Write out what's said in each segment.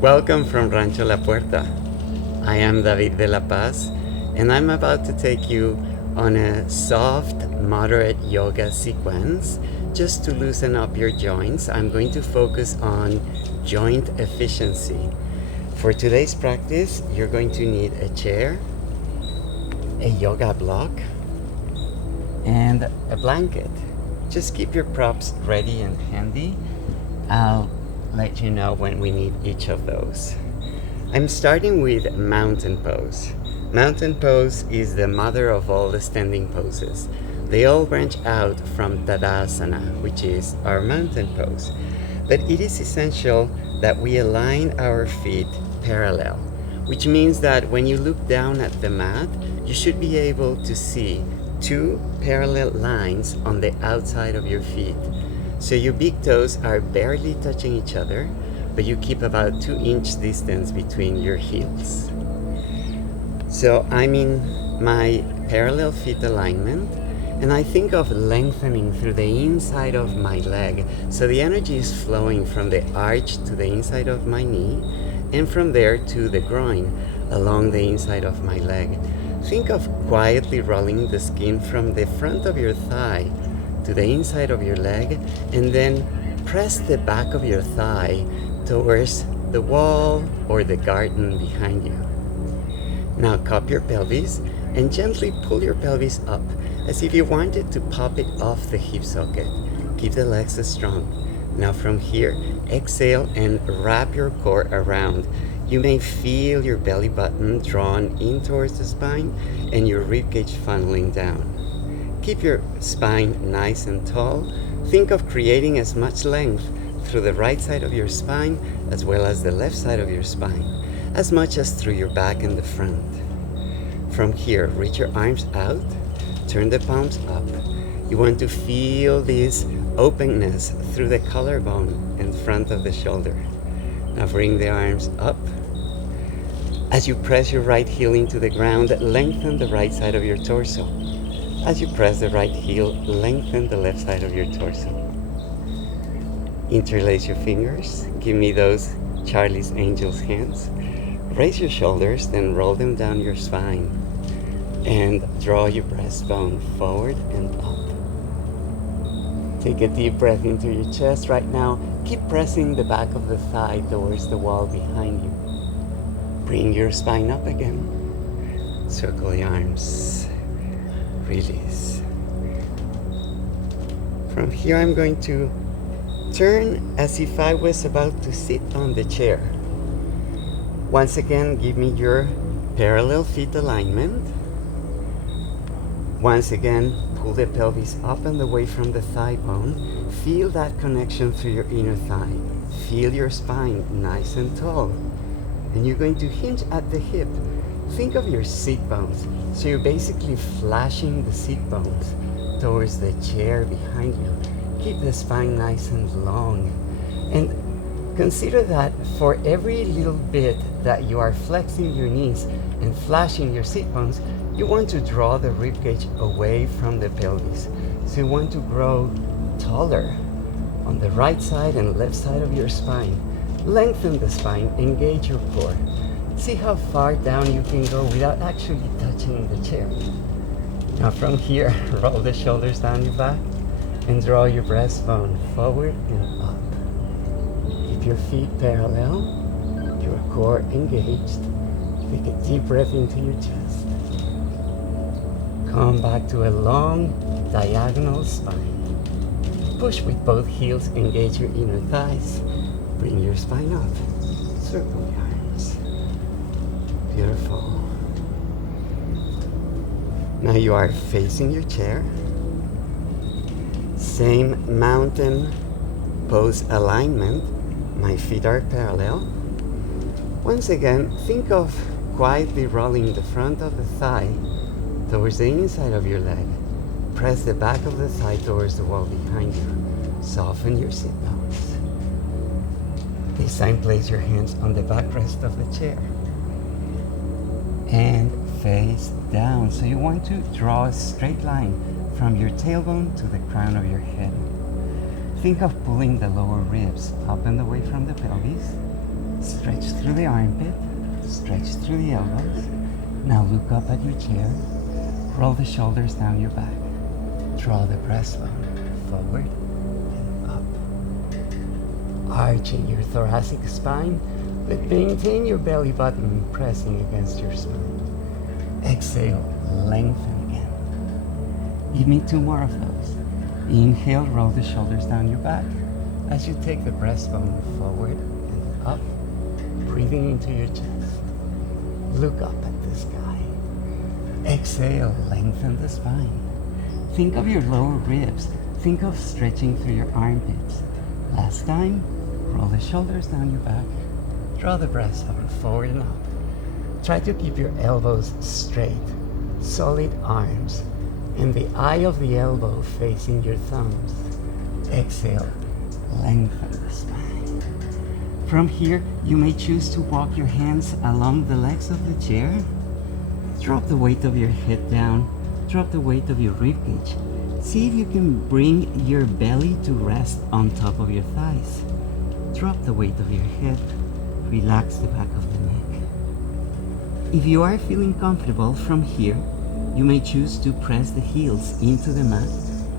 Welcome from Rancho La Puerta. I am David de La Paz, and I'm about to take you on a soft, moderate yoga sequence just to loosen up your joints. I'm going to focus on joint efficiency. For today's practice, you're going to need a chair, a yoga block, and a blanket. Just keep your props ready and handy. I'll let you know when we need each of those. I'm starting with mountain pose. Mountain pose is the mother of all the standing poses. They all branch out from Tadasana, which is our mountain pose. But it is essential that we align our feet parallel, which means that when you look down at the mat, you should be able to see two parallel lines on the outside of your feet. So your big toes are barely touching each other, but you keep about 2-inch distance between your heels. So I'm in my parallel feet alignment, and I think of lengthening through the inside of my leg. So the energy is flowing from the arch to the inside of my knee, and from there to the groin along the inside of my leg. Think of quietly rolling the skin from the front of your thigh to the inside of your leg, and then press the back of your thigh towards the wall or the garden behind you. Now cup your pelvis and gently pull your pelvis up as if you wanted to pop it off the hip socket. Keep the legs strong. Now from here, exhale and wrap your core around. You may feel your belly button drawn in towards the spine and your ribcage funneling down. Keep your spine nice and tall. Think of creating as much length through the right side of your spine as well as the left side of your spine, as much as through your back and the front. From here, reach your arms out, turn the palms up. You want to feel this openness through the collarbone and front of the shoulder. Now bring the arms up. As you press your right heel into the ground, lengthen the right side of your torso. As you press the right heel, lengthen the left side of your torso. Interlace your fingers. Give me those Charlie's Angels hands. Raise your shoulders, then roll them down your spine. And draw your breastbone forward and up. Take a deep breath into your chest right now. Keep pressing the back of the thigh towards the wall behind you. Bring your spine up again. Circle the arms. Release. From here, I'm going to turn as if I was about to sit on the chair. Once again, give me your parallel feet alignment. Once again, pull the pelvis up and away from the thigh bone. Feel that connection through your inner thigh. Feel your spine nice and tall. And you're going to hinge at the hip. Think of your seat bones. So you're basically flashing the seat bones towards the chair behind you. Keep the spine nice and long. And consider that for every little bit that you are flexing your knees and flashing your seat bones, you want to draw the ribcage away from the pelvis. So you want to grow taller on the right side and left side of your spine. Lengthen the spine, engage your core. See how far down you can go without actually touching the chair. Now from here, roll the shoulders down your back and draw your breastbone forward and up. Keep your feet parallel, your core engaged. Take a deep breath into your chest. Come back to a long diagonal spine. Push with both heels, engage your inner thighs. Bring your spine up. Circle the arms. Beautiful. Now you are facing your chair. Same mountain pose alignment. My feet are parallel. Once again, think of quietly rolling the front of the thigh towards the inside of your leg. Press the back of the thigh towards the wall behind you. Soften your sit bones. This time, place your hands on the backrest of the chair. And face down. So you want to draw a straight line from your tailbone to the crown of your head. Think of pulling the lower ribs up and away from the pelvis. Stretch through the armpit. Stretch through the elbows. Now look up at your chair. Roll the shoulders down your back. Draw the breastbone forward and up. Arching your thoracic spine, but maintain your belly button pressing against your spine. Exhale, lengthen again. Give me 2 more of those. Inhale, roll the shoulders down your back as you take the breastbone forward and up, breathing into your chest. Look up at the sky. Exhale, lengthen the spine. Think of your lower ribs. Think of stretching through your armpits. Last time, roll the shoulders down your back. Draw the breastbone forward and up. Try to keep your elbows straight, solid arms, and the eye of the elbow facing your thumbs. Exhale, lengthen the spine. From here, you may choose to walk your hands along the legs of the chair. Drop the weight of your head down. Drop the weight of your ribcage. See if you can bring your belly to rest on top of your thighs. Drop the weight of your head. Relax the back of the neck. If you are feeling comfortable from here, you may choose to press the heels into the mat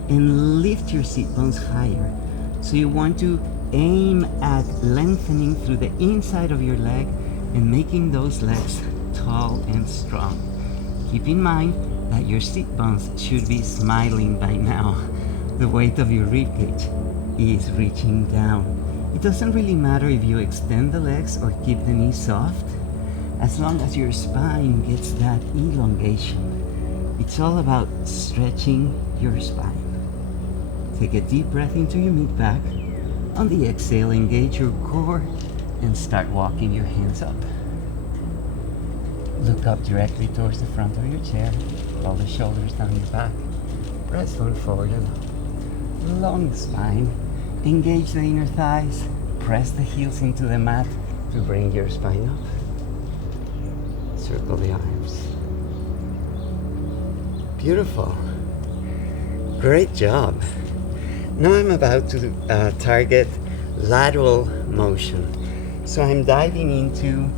and lift your sit bones higher. So you want to aim at lengthening through the inside of your leg and making those legs tall and strong. Keep in mind that your sit bones should be smiling by now. The weight of your ribcage is reaching down. It doesn't really matter if you extend the legs or keep the knees soft, as long as your spine gets that elongation. It's all about stretching your spine. Take a deep breath into your mid-back. On the exhale, engage your core and start walking your hands up. Look up directly towards the front of your chair. Roll the shoulders down your back. Breastbone forward and up. Long spine. Engage the inner thighs. Press the heels into the mat to bring your spine up. Circle the arms. Beautiful. Great job. Now I'm about to target lateral motion. So I'm diving into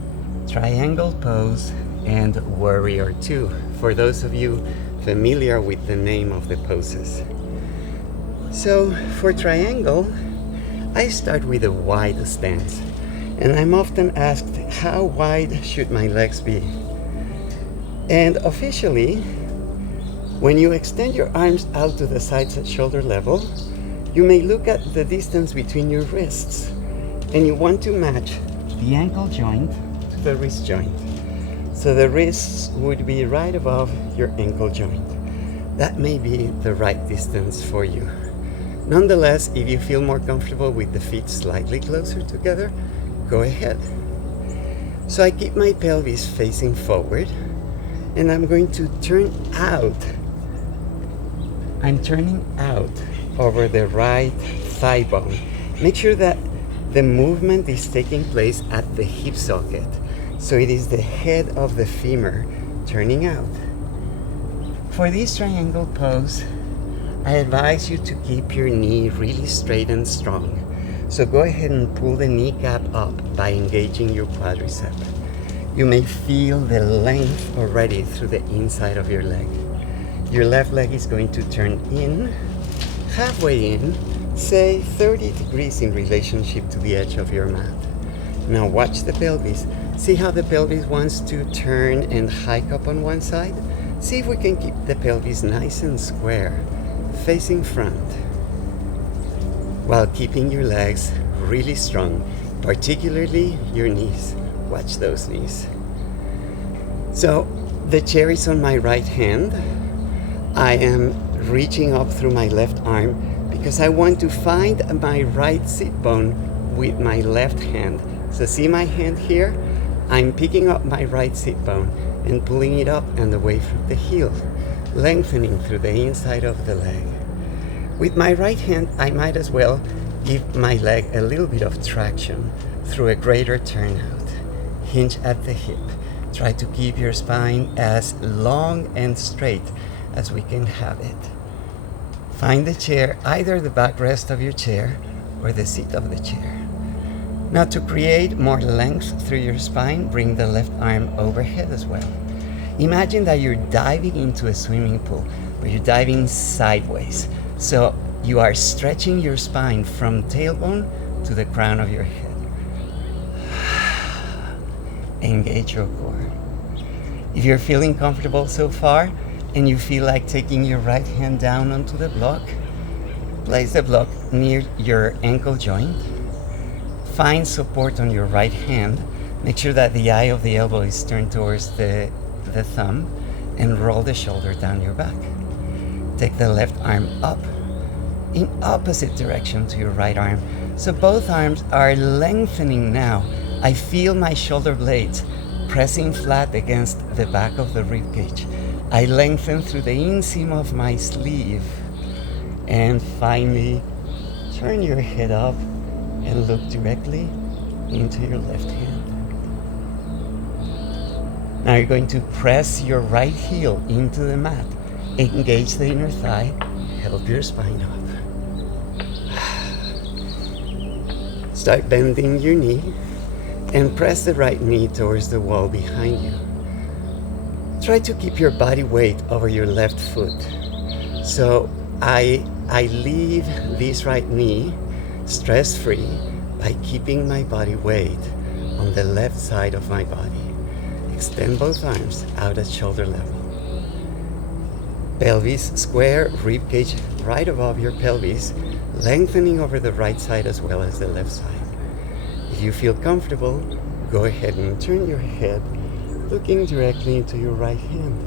triangle pose and warrior 2, for those of you familiar with the name of the poses. So for triangle, I start with a wide stance, and I'm often asked, how wide should my legs be? And officially, when you extend your arms out to the sides at shoulder level, you may look at the distance between your wrists, and you want to match the ankle joint to the wrist joint. So the wrists would be right above your ankle joint. That may be the right distance for you. Nonetheless, if you feel more comfortable with the feet slightly closer together, go ahead. So I keep my pelvis facing forward, and I'm going to turn out. I'm turning out over the right thigh bone. Make sure that the movement is taking place at the hip socket. So it is the head of the femur turning out. For this triangle pose, I advise you to keep your knee really straight and strong. So go ahead and pull the kneecap up by engaging your quadricep. You may feel the length already through the inside of your leg. Your left leg is going to turn in, halfway in, say 30 degrees in relationship to the edge of your mat. Now watch the pelvis. See how the pelvis wants to turn and hike up on one side? See if we can keep the pelvis nice and square, facing front, while keeping your legs really strong, particularly your knees. Watch those knees. So the chair is on my right hand. I am reaching up through my left arm because I want to find my right sit bone with my left hand. So see my hand here? I'm picking up my right sit bone and pulling it up and away from the heel, lengthening through the inside of the leg. With my right hand, I might as well give my leg a little bit of traction through a greater turnout. Hinge at the hip. Try to keep your spine as long and straight as we can have it. Find the chair, either the backrest of your chair or the seat of the chair. Now, to create more length through your spine, bring the left arm overhead as well. Imagine that you're diving into a swimming pool, but you're diving sideways. So you are stretching your spine from tailbone to the crown of your head. Engage your core. If you're feeling comfortable so far and you feel like taking your right hand down onto the block, place the block near your ankle joint. Find support on your right hand. Make sure that the eye of the elbow is turned towards the thumb, and roll the shoulder down your back. Take the left arm up in opposite direction to your right arm. So both arms are lengthening now. I feel my shoulder blades pressing flat against the back of the rib cage. I lengthen through the inseam of my sleeve. And finally, turn your head up and look directly into your left hand. Now you're going to press your right heel into the mat. Engage the inner thigh. Help your spine up. Start bending your knee and press the right knee towards the wall behind you. Try to keep your body weight over your left foot. So I leave this right knee stress-free by keeping my body weight on the left side of my body. Extend both arms out at shoulder level. Pelvis square, rib cage right above your pelvis, lengthening over the right side as well as the left side. If you feel comfortable, go ahead and turn your head, looking directly into your right hand.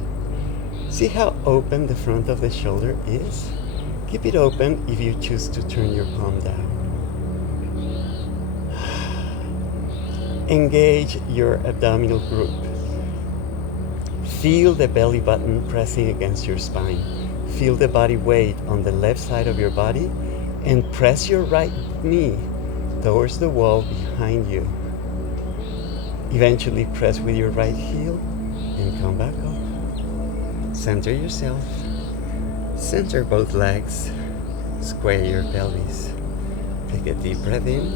See how open the front of the shoulder is? Keep it open if you choose to turn your palm down. Engage your abdominal group. Feel the belly button pressing against your spine. Feel the body weight on the left side of your body and press your right knee towards the wall behind you. Eventually press with your right heel and come back up. Center yourself. Center both legs. Square your pelvis. Take a deep breath in.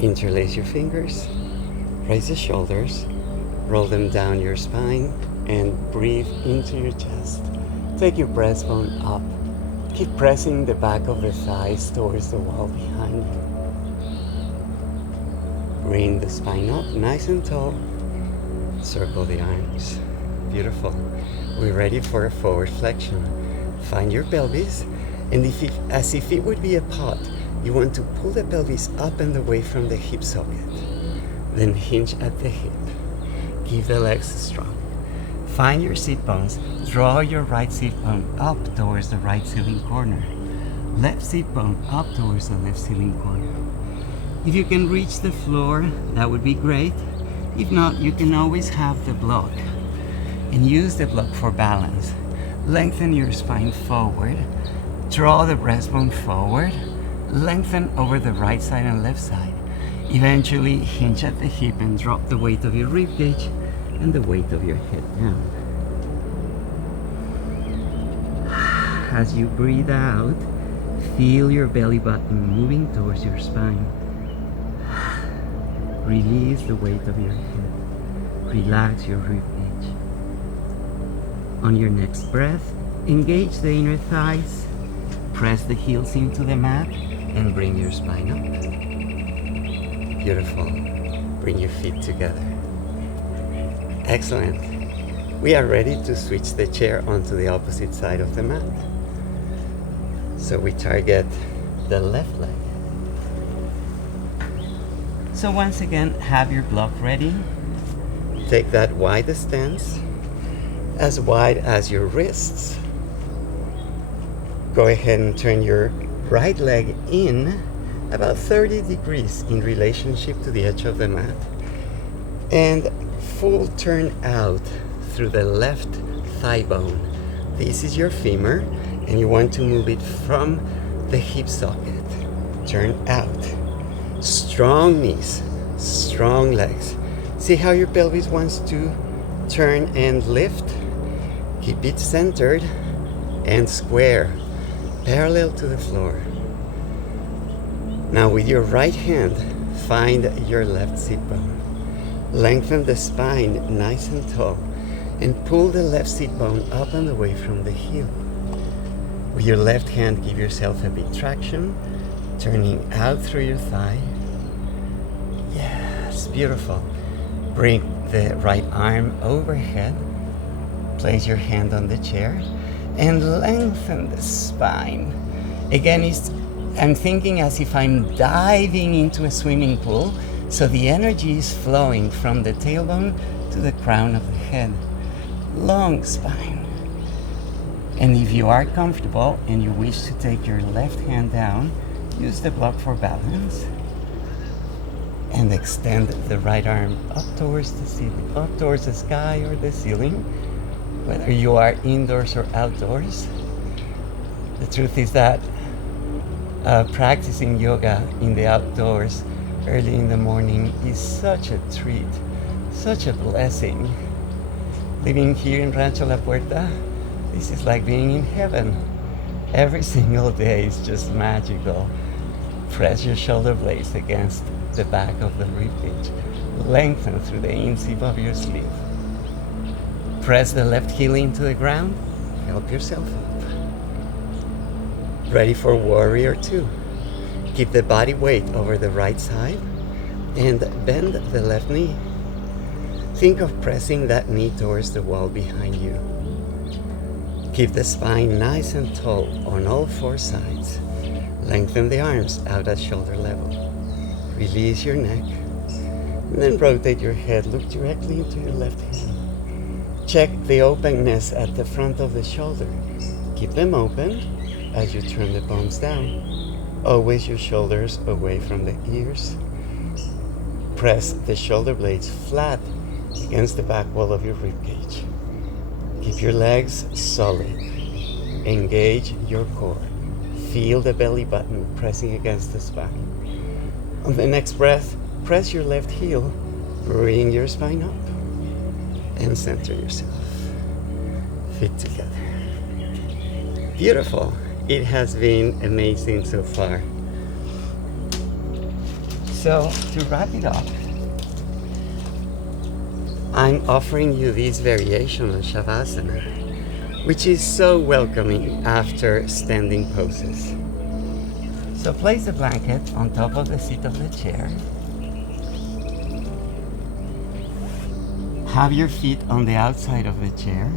Interlace your fingers. Raise the shoulders. Roll them down your spine and breathe into your chest. Take your breastbone up. Keep pressing the back of the thighs towards the wall behind you. Bring the spine up nice and tall. Circle the arms. Beautiful. We're ready for a forward flexion. Find your pelvis, and as if it would be a pot, you want to pull the pelvis up and away from the hip socket. Then hinge at the hip. Keep the legs strong. Find your sit bones. Draw your right sit bone up towards the right ceiling corner. Left sit bone up towards the left ceiling corner. If you can reach the floor, that would be great. If not, you can always have the block and use the block for balance. Lengthen your spine forward. Draw the breastbone forward. Lengthen over the right side and left side. Eventually hinge at the hip and drop the weight of your rib cage and the weight of your head down. As you breathe out, feel your belly button moving towards your spine. Release the weight of your head. Relax your rib cage. On your next breath, engage the inner thighs. Press the heels into the mat and bring your spine up. Beautiful. Bring your feet together. Excellent. We are ready to switch the chair onto the opposite side of the mat. So we target the left leg. So once again, have your block ready. Take that wide stance, as wide as your wrists. Go ahead and turn your right leg in about 30 degrees in relationship to the edge of the mat. And full turn out through the left thigh bone. This is your femur, and you want to move it from the hip socket. Turn out. Strong knees, strong legs. See how your pelvis wants to turn and lift? Keep it centered and square. parallel to the floor. Now with your right hand, find your left sit bone. Lengthen the spine nice and tall and pull the left sit bone up and away from the heel. With your left hand, give yourself a big traction, turning out through your thigh. Yes, beautiful. Bring the right arm overhead. Place your hand on the chair and lengthen the spine. Again, I'm thinking as if I'm diving into a swimming pool, so the energy is flowing from the tailbone to the crown of the head. Long spine. And if you are comfortable and you wish to take your left hand down, use the block for balance. And extend the right arm up towards the ceiling, up towards the sky or the ceiling, whether you are indoors or outdoors. The truth is that practicing yoga in the outdoors early in the morning is such a treat, such a blessing. Living here in Rancho La Puerta, this is like being in heaven. Every single day is just magical. Press your shoulder blades against the back of the ribcage. Lengthen through the inseam of your sleeve. Press the left heel into the ground. Help yourself up. Ready for warrior two. Keep the body weight over the right side and bend the left knee. Think of pressing that knee towards the wall behind you. Keep the spine nice and tall on all four sides. Lengthen the arms out at shoulder level. Release your neck. And then rotate your head. Look directly into your left hand. Check the openness at the front of the shoulder. Keep them open as you turn the palms down. Always your shoulders away from the ears. Press the shoulder blades flat against the back wall of your ribcage. Keep your legs solid. Engage your core. Feel the belly button pressing against the spine. On the next breath, press your left heel, bring your spine up, and center yourself. Feet together. Beautiful. It has been amazing so far. So, to wrap it up, I'm offering you this variation on Shavasana, which is so welcoming after standing poses. So place the blanket on top of the seat of the chair. Have your feet on the outside of the chair.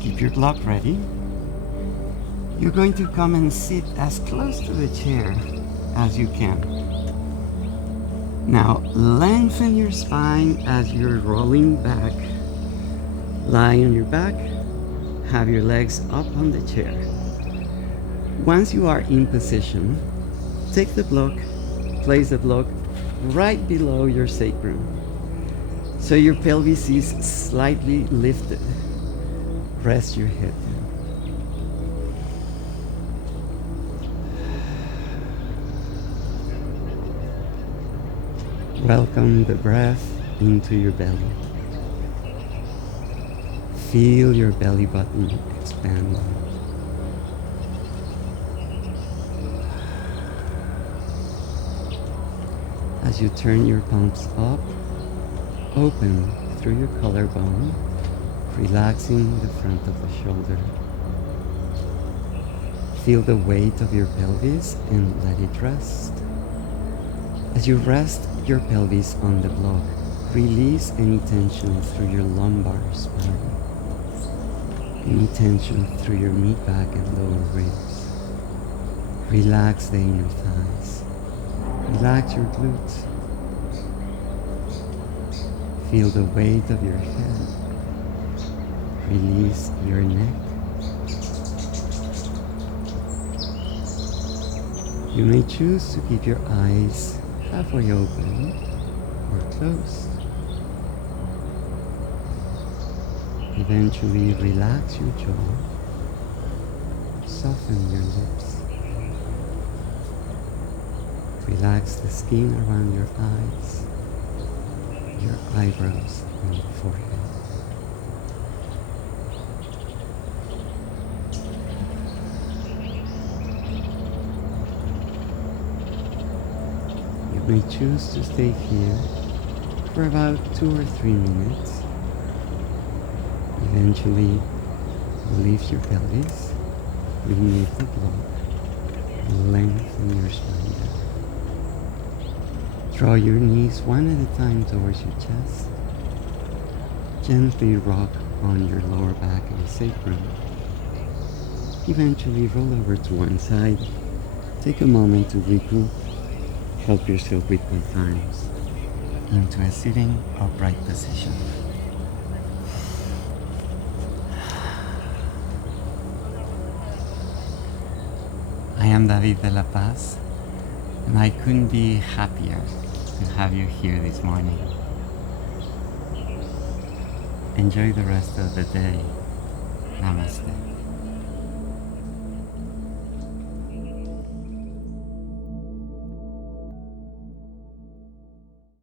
Keep your block ready. You're going to come and sit as close to the chair as you can. Now lengthen your spine as you're rolling back. Lie on your back. Have your legs up on the chair. Once you are in position, take the block, place the block right below your sacrum, so your pelvis is slightly lifted. Rest your head down. Welcome the breath into your belly. Feel your belly button expand. As you turn your palms up, open through your collarbone, relaxing the front of the shoulder. Feel the weight of your pelvis and let it rest. As you rest your pelvis on the block, release any tension through your lumbar spine, any tension through your mid-back and lower ribs. Relax the inner thighs. Relax your glutes. Feel the weight of your head. Release your neck. You may choose to keep your eyes halfway open or closed. Eventually relax your jaw. Soften your lips. Relax the skin around your eyes, your eyebrows, and your forehead. may choose to stay here for about 2 or 3 minutes. Eventually, release your pelvis, remove the block, and lengthen your spine down. Draw your knees one at a time towards your chest. Gently rock on your lower back and sacrum. Eventually roll over to one side. Take a moment to regroup. Help yourself with both arms into a sitting upright position. I am David de la Paz, and I couldn't be happier to have you here this morning. Enjoy the rest of the day. Namaste.